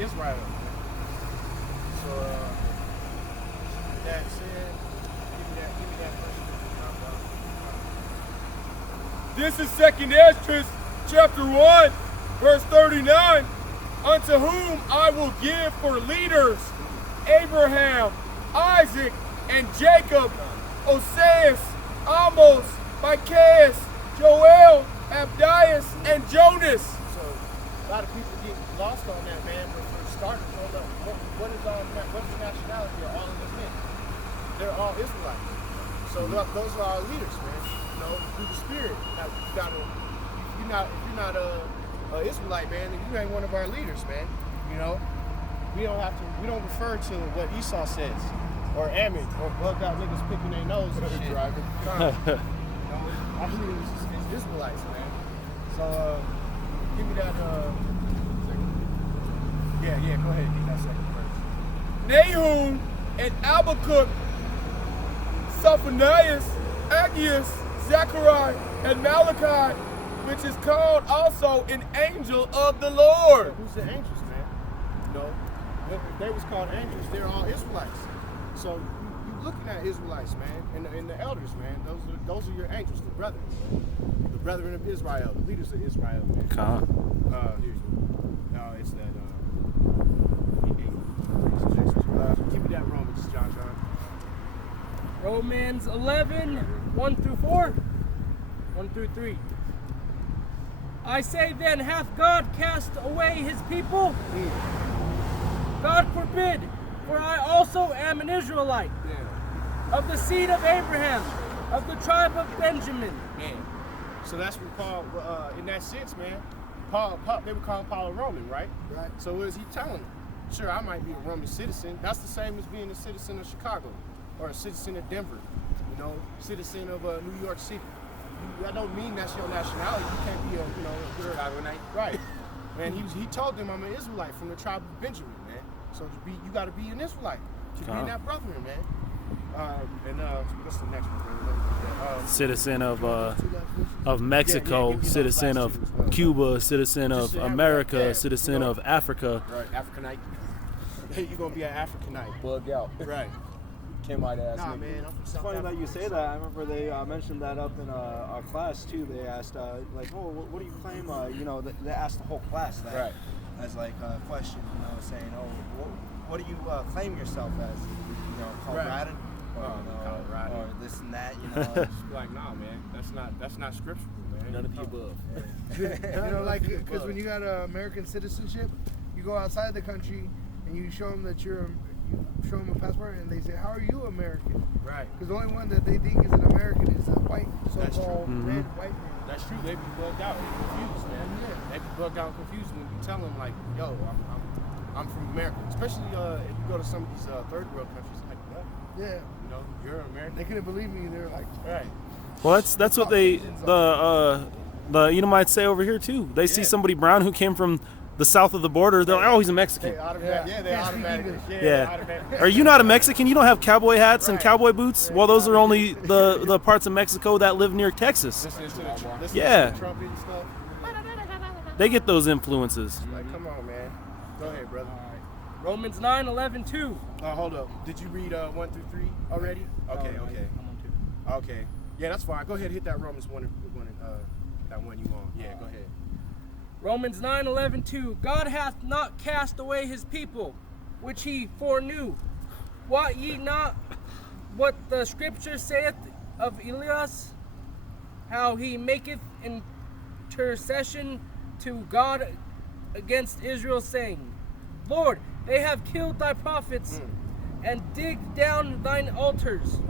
Israel. So, with that said, give me that verse. This is 2nd Esdras, chapter 1, verse 39. Unto whom I will give for leaders Abraham, Isaac, and Jacob, Oseas, Amos, Micaiah, Joel, Abdias, and Jonas. So, a lot of people get lost on that, man. But for starters, hold up. What is the nationality of all of those men? They're all Israelites. So those are our leaders, man. You know, through the Spirit. Now, if you're not a Israelite, man, then you ain't one of our leaders, man. You know, we don't refer to what Esau says, or Ammon, or bugged out niggas picking their nose and shit. Driving. Our leaders is Israelites, man. So give me that. Yeah, go ahead. Give me that second verse. Nahum and Habakkuk, Sophonias, Aggeus, Zechariah, and Malachi, which is called also an angel of the Lord. Who's the angels, man? You know, if they was called angels, they're all Israelites. So you looking at Israelites, man, and the elders, man. Those are your angels, the brethren, man. The brethren of Israel, the leaders of Israel, man. Here's one. No, it's that. Give me that Romans, John. Romans 11, 1 through 4, 1 through 3. I say then, hath God cast away his people? God forbid, for I also am an Israelite, of the seed of Abraham, of the tribe of Benjamin. Man. So that's what Paul, in that sense, man, Paul, they would call Paul a Roman, right? Right. So what is he telling them? Sure, I might be a Roman citizen. That's the same as being a citizen of Chicago, or a citizen of Denver, you know, citizen of New York City. That don't mean that's your nationality. You can't be a Chicagoite. Right. And he told them, I'm an Israelite from the tribe of Benjamin, man. So you got to be an Israelite to be in that brethren, man. And what's the next one? Citizen of Mexico, citizen of Cuba, citizen of America, citizen of Africa. Right, Africanite. You're gonna be an Africanite. Bugged out. Right. Came-eyed ass. Nah, man, I'm from It's South funny Africa. that you say that. I remember they mentioned that up in our class too. They asked like, oh, what do you claim? They asked the whole class that Right. as like a question, saying, oh, what do you claim yourself as? Colorado, Colorado, or this and that. Like, nah, man, that's not scriptural, man. None of the above. Like, because when you got American citizenship, you go outside the country and you show them that you show them a passport, and they say, "How are you American?" Right. Because the only one that they think is an American is a white, That's so-called true. red white man. That's true. They be bugged out and confused, man. Yeah. They be bugged out and confused when you tell them, like, yo, I'm from America. Especially if you go to some of these third world countries, like, what? Yeah. You know, you're American. They couldn't believe me. They're like, Right. Well, that's what the Edomites say over here too. They see somebody brown who came from the south of the border. They're like, oh, he's a Mexican. They automatically. Are you not a Mexican? You don't have cowboy hats and cowboy boots? Well, those are only the parts of Mexico that live near Texas. Listen to the trumpet and stuff. They get those influences. Like, come on, man. Go ahead, brother. Romans 9, 11, 2. Hold up. Did you read 1 through 3 already? Okay. I'm on 2. Okay. Yeah, that's fine. Go ahead, hit that Romans 1 that one you on. Yeah, go ahead. Romans 9, 11, 2. God hath not cast away his people, which he foreknew. Wot ye not what the scripture saith of Elias, how he maketh intercession to God against Israel, saying, Lord, they have killed thy prophets and digged down thine altars,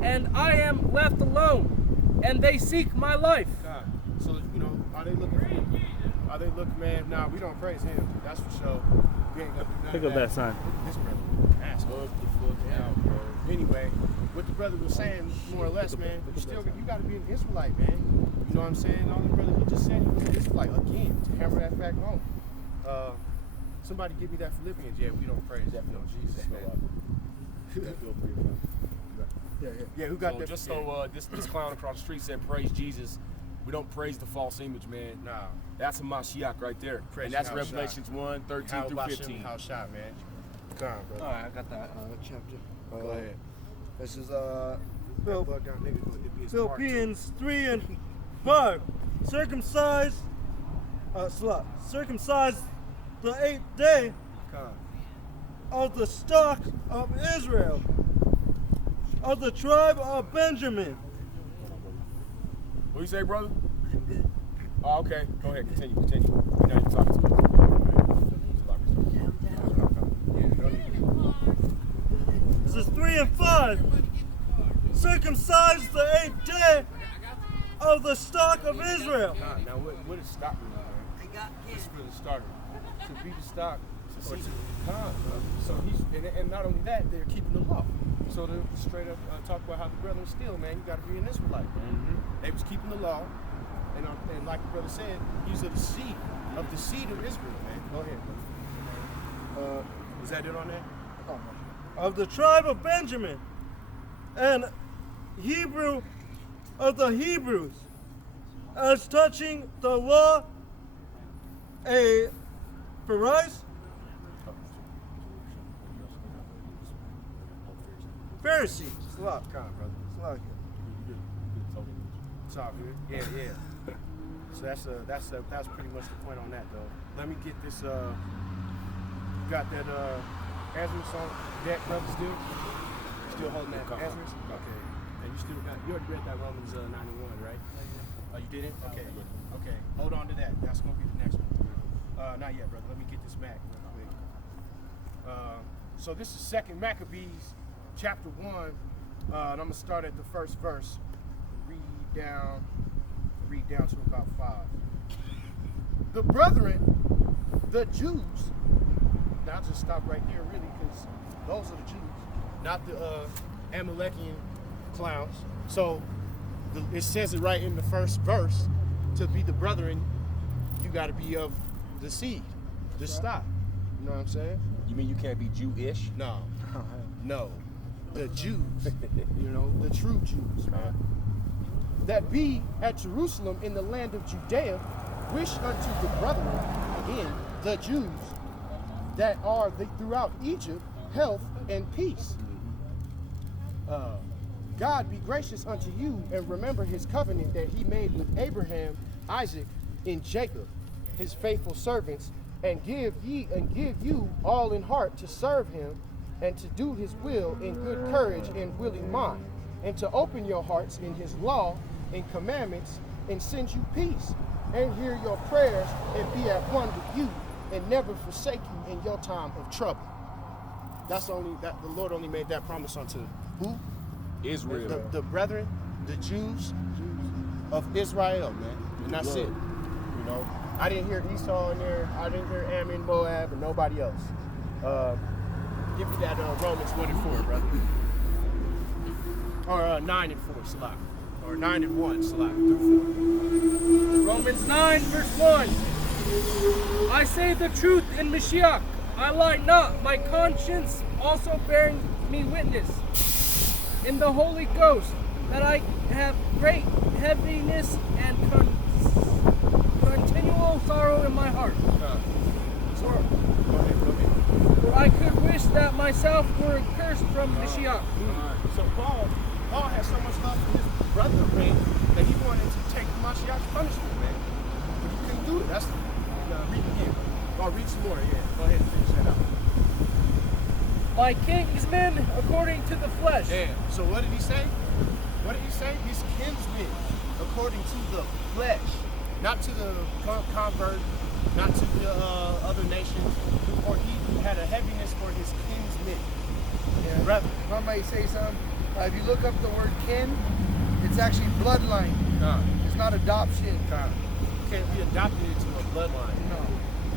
and I am left alone, and they seek my life. God. So, are they looking? Are they looking, man? Nah, we don't praise him. That's for sure. We ain't gonna do none Pick of up that sign. This brother, ass hug the fuck out, bro. Anyway, what the brother was saying, more or less, man, you gotta be an Israelite, man. You know what I'm saying? All the brother he just said, he was an Israelite again to hammer that fact home. Somebody give me that Philippians. Yeah, we don't praise Jesus, man. yeah. Yeah, who got that? Just so this clown across the street said, praise Jesus. We don't praise the false image, man. Nah. That's a Mashiach right there. Praise And that's Yahweh Shai. Revelations 1, 13 through 15. How shot, man. Come on, bro. All right, I got that chapter. Go ahead. This is Bug down niggas with it be his mark, too. Philippians 3 and 5. Circumcised the 8th day Come. of the stock of Israel, of the tribe of Benjamin. What you say, brother? Oh, okay. Go ahead. Continue. You know you're talking to us. This is 3 and 5. Circumcised the 8th day of the stock of Israel. Now, what is stock mean, man? Just for the starter. To be the stock. Or to, so he's, and not only that, they're keeping the law. So to straight up talk about how the brethren still, man, you got to be an Israelite, man. They was keeping the law, and like the brother said, he's of the seed of Israel, man. Go ahead, brother. Was that it on that? Of the tribe of Benjamin, and Hebrew of the Hebrews, as touching the law, a Pharisee. Slop, come on, brother. Slop. It's all good. Yeah. So that's pretty much the point on that, though. Let me get this. You got that Ezra on deck, brother? Still holding that Ezra? Okay. And you already read that Romans 9:1, right? Oh, you didn't? Okay. Okay. Hold on to that. That's gonna be the next one. Not yet, brother. Let me get this Mac real quick. So this is 2nd Maccabees, chapter 1, and I'm gonna start at the first verse. Read down to about 5. The brethren, the Jews. Now I'll just stop right there, really, because those are the Jews, not the Amalekian clowns. So it says it right in the first verse. To be the brethren, you got to be of the seed, the stock. You know what I'm saying? You mean you can't be Jewish? No. The Jews. You know, the true Jews, man. That be at Jerusalem in the land of Judea, wish unto the brethren, again, the Jews, that are throughout Egypt, health and peace. God be gracious unto you, and remember his covenant that he made with Abraham, Isaac, and Jacob, his faithful servants, and give you all in heart to serve him, and to do his will in good courage and willing mind, and to open your hearts in his law and commandments, and send you peace, and hear your prayers, and be at one with you, and never forsake you in your time of trouble. That's only that the Lord only made that promise unto who? Israel. The brethren, the Jews of Israel, man. And that's it. You know, I didn't hear Esau in there. I didn't hear Ammon, Moab, and nobody else. Give me that Romans 1 and 4, brother. Or 9 and 4, Salah. Or 9 and 1, Salah. Through 4. Romans 9, verse 1. I say the truth in Mashiach. I lie not. My conscience also bearing me witness in the Holy Ghost that I have great heaviness and continual sorrow in my heart. For I could wish that myself were accursed from Mashiach. So Paul has so much love for his brother, man, that he wanted to take Mashiach's punishment, man. But he couldn't do it. That's read again. Or read some more, yeah. Go ahead and finish that out. My kinsmen according to the flesh. Yeah. So what did he say? What did he say? His kinsmen according to the flesh. Not to the convert, not to the other nations. Or he had a heaviness for his kinsmen. Yeah. Brother. If I might say something, if you look up the word kin, it's actually bloodline. It's not adoption. You can't be adopted into a bloodline. No.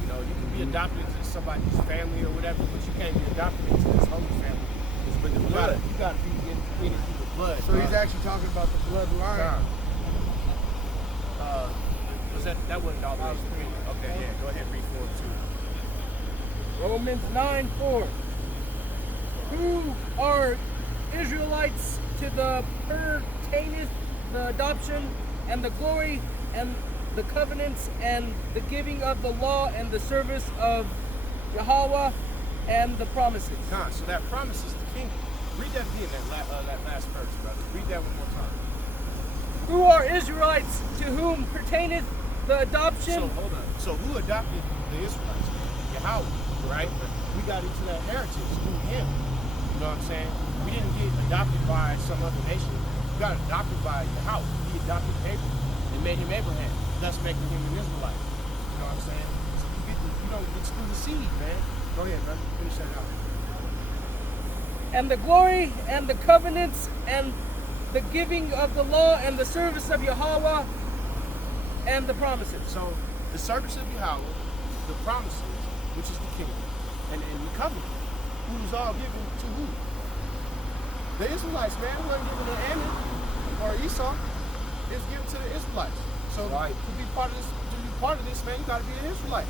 You know, you can be adopted into somebody's family or whatever, but you can't be adopted into this holy family. It's with the blood. You gotta be in it through the blood. So he's actually talking about the bloodline. Was that wasn't all those three? Okay, yeah, go ahead, read 4 Romans 9, 4. Who are Israelites to the pertaineth the adoption and the glory and the covenants and the giving of the law and the service of Yahweh and the promises. So that promise is the kingdom. Read that again, that last verse, brother. Read that one more time. Who are Israelites, to whom pertaineth the adoption? So hold on. So who adopted the Israelites? Yahweh, right? We got into that heritage through him. You know what I'm saying? We didn't get adopted by some other nation. We got adopted by Yahweh. He adopted Abraham and made him Abraham, thus making him an Israelite. You know what I'm saying? So it's through the seed, man. Go ahead, brother. Finish that out. And the glory and the covenants and the giving of the law and the service of Yahweh and the promises. So the service of Yahweh, the promises, which is the kingdom, and the covenant, who's all given to who? The Israelites, man. It wasn't given to Ammon or Esau. It's given to the Israelites. So to be part of this, man, you got to be an Israelite.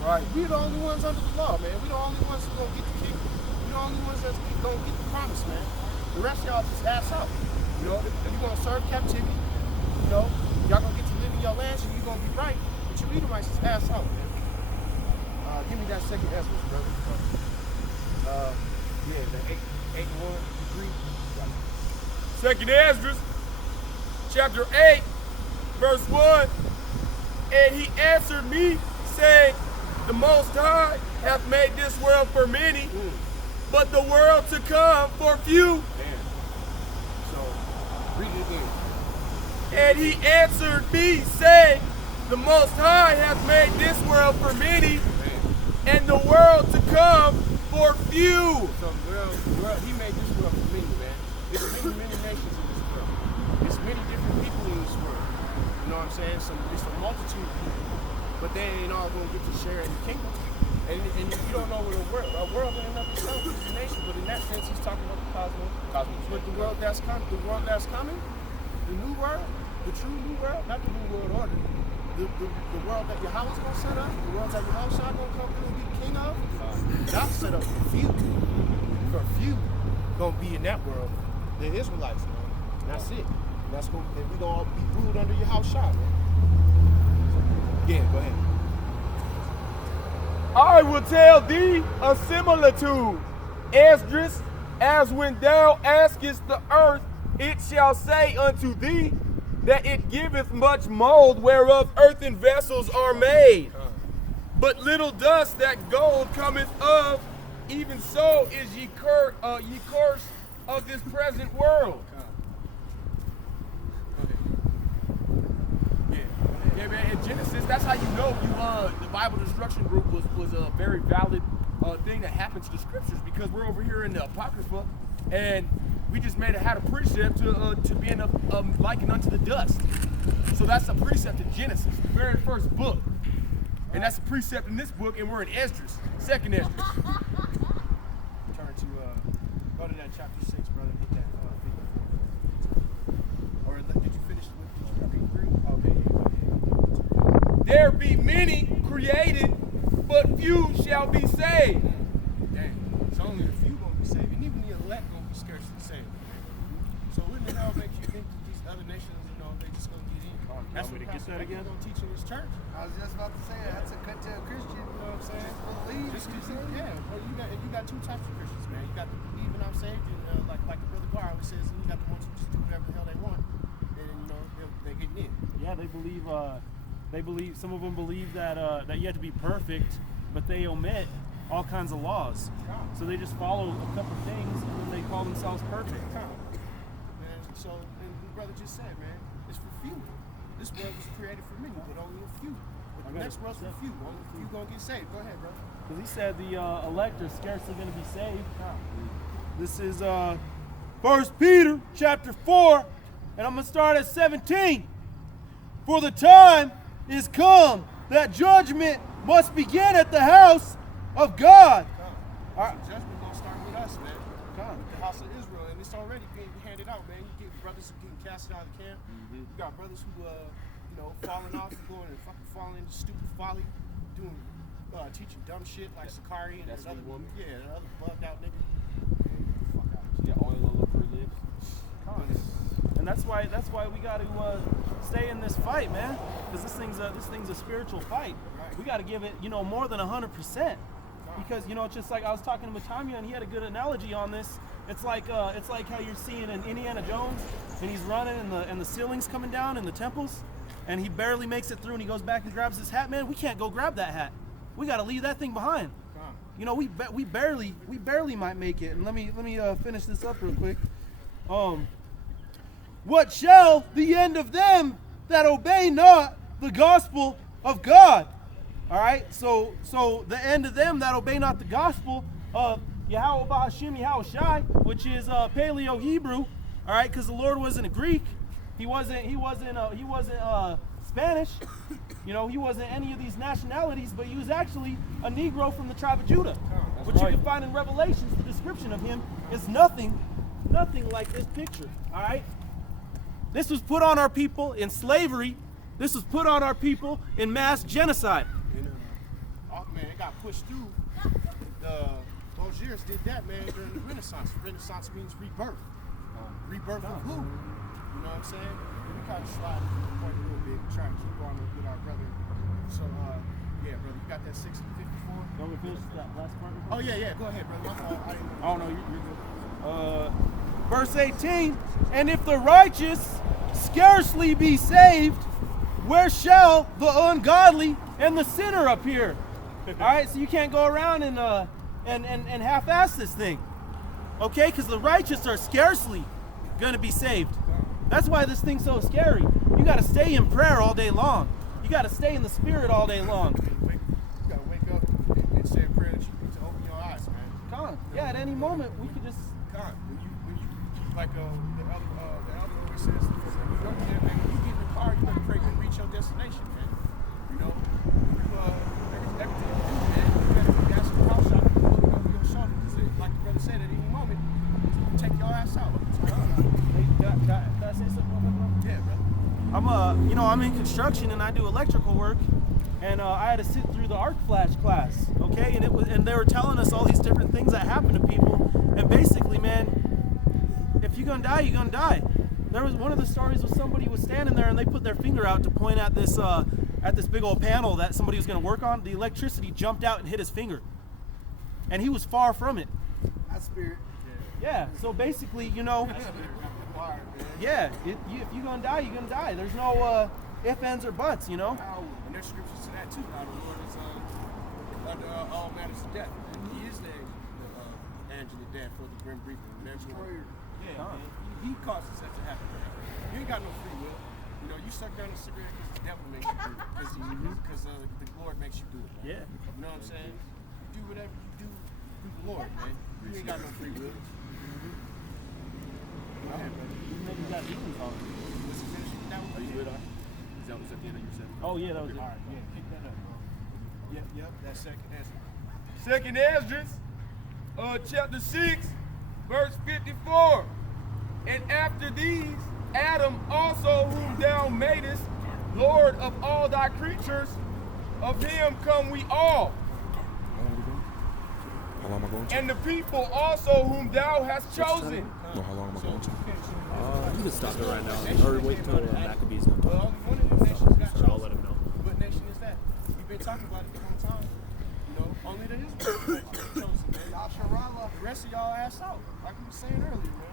Right. We're the only ones under the law, man. We're the only ones who gonna get the kingdom. We're the only ones that's gonna get the promise, man. The rest of y'all just ass out. You know, if you're gonna serve captivity, you know, y'all gonna get to live in your land, so you're gonna be right. But you Edomites just ass out, man. Give me that second Ezra, brother. Yeah, the 8:1 degree. Second Esdras, chapter 8, verse 1. And he answered me, saying, the Most High hath made this world for many, but the world to come for few. Damn. So, read it again. And he answered me, saying, the Most High hath made this world for many, and the world to come for few. So, well, he made this world for many, man. There's many nations in this world. There's many different people in this world. You know what I'm saying? It's a multitude of people. But they ain't all gonna get to share in the kingdom. And you don't know what a world in and of itself is a nation, but in that sense he's talking about the cosmos. But the world that's coming, the new world, the true new world, not the new world order. The world that Yahweh's gonna set up, the world that Yahushua gonna come through and be king of, God's set up for few. For few gonna be in that world. The Israelites, man. And that's it. And we gonna all be ruled under Yahushua, man. Yeah, go ahead. I will tell thee a similitude, Esdras, as when thou askest the earth, it shall say unto thee that it giveth much mold whereof earthen vessels are made. But little dust that gold cometh of, even so is ye curse of this present world. Yeah, man. In Genesis, that's how you know the Bible Destruction Group was a very valid thing that happened to the scriptures, because we're over here in the Apocrypha, and we just had a precept to being likened unto the dust. So that's a precept in Genesis, the very first book, and that's a precept in this book, and we're in Esdras, second Esdras. Turn to go to that chapter 6, brother. Hit that figure 4. Or did you finish with chapter 3? Okay, yeah. There be many created, but few shall be saved. Dang, it's only a few gonna be saved, and even the elect gonna be scarcely saved. So what in the hell makes you think that these other nations, they just gonna get in? That's what Pastor Becky gonna teach in his church. I was just about to say that's a cut to a Christian. You know what I'm saying? Just believe. Just yeah. Well, you got two types of Christians, man. You got the believing I'm saved, and like the brother Gar always says, and you got the ones who just do whatever the hell they want, and they're getting in. Yeah, they believe. Some of them believe that you have to be perfect, but they omit all kinds of laws. So they just follow a couple things, and then they call themselves perfect. Man, so and the brother just said, man, it's for few. This world was created for many, but only a few. But the next world's for few. Only a few gonna get saved. Go ahead, bro. Because he said the elect are scarcely going to be saved. This is 1 Peter chapter 4, and I'm going to start at 17. For the time is come that judgment must begin at the house of God. Judgment gonna start with us, man. With the house of Israel, and it's already being handed out, man. You get brothers who getting casted out of the camp. You got brothers who, falling off, going and fucking falling into stupid folly, doing, teaching dumb shit like Sakari and that other woman. Yeah, that other bugged out nigga. Fuck out. Yeah, oil all over her lips. And that's why we got to stay in this fight, man, because this thing's a spiritual fight. We got to give it, more than 100%. Because it's just like I was talking to Matamia, and he had a good analogy on this. It's like how you're seeing in Indiana Jones, and he's running, and the ceiling's coming down in the temples, and he barely makes it through, and he goes back and grabs his hat. Man, we can't go grab that hat. We got to leave that thing behind. We barely might make it. And let me finish this up real quick. What shall the end of them that obey not the gospel of God? All right, so the end of them that obey not the gospel of Yahweh Bahashim Yahushai, which is Paleo Hebrew, all right, because the Lord wasn't a Greek, he wasn't Spanish, he wasn't any of these nationalities, but he was actually a Negro from the tribe of Judah, which you can find in Revelations. The description of him is nothing like this picture. All right, this was put on our people in slavery. This was put on our people in mass genocide. Man, it got pushed through. Bogiers did that, man, during the Renaissance. Renaissance means rebirth. Rebirth of who? You know what I'm saying? We kind of slide to the point a little bit, trying to keep on with our brother. So, yeah, brother, you got that 60-54? Don't we finish that last part? Oh, yeah, go ahead, brother. Oh, no, you're good. Verse 18, and if the righteous scarcely be saved, where shall the ungodly and the sinner appear? All right, so you can't go around and half-ass this thing, okay? Because the righteous are scarcely going to be saved. That's why this thing's so scary. You got to stay in prayer all day long. You got to stay in the Spirit all day long. You got to wake up and say a prayer that you need to open your eyes, man. Come on. Yeah, at any moment we could just. Come on. When you like the elder always says, when you get in the car, you better pray to reach your destination, man. Everything you do, man, you better be asking the house shot and looking over your shoulder. Because like the brother said, at any moment, take your ass out. Hey, can I say something real quick, bro? Yeah, brother. I'm in construction and I do electrical work, and I had to sit through the arc flash class, okay? And they were telling us all these different things that happen to people, and basically, man, if you're gonna die, you're gonna die. There was one of the stories where somebody was standing there and they put their finger out to point at this big old panel that somebody was gonna work on. The electricity jumped out and hit his finger, and he was far from it. That's spirit. Yeah. So basically, yeah, if you're gonna die, you're gonna die. There's no ifs, ands, or buts, And there's scriptures to that too. How the Lord is under all matters of death. And he is the angel of death for the grim reaper. Yeah, man. He causes that to happen. You ain't got no free will. You suck down a cigarette because the devil makes you do it. Because the Lord makes you do it. Man. Yeah. You know what I'm saying? You do whatever you do through the Lord, man. You ain't got no free will. Go ahead, brother. Maybe you got demons on it. What's the finish? Are you good on? Is that was at the end of your set? Oh yeah, that was it. All right, yeah, pick that up, bro. Yep, that's second answer. Second Esdras, chapter 6, verse 54. And after these, Adam also, whom thou madest Lord of all thy creatures, of him come we all. How long am I going to? And the people also whom thou hast chosen. No, how long am I going to? You can stop it right now, or wait until Maccabees done Well, talking. only one of them nations got So I'll chosen. let him know. What nation is that? We've been talking about it the whole time. Only the Israelites are chosen, man. The rest of y'all ass out, like we were saying earlier, man.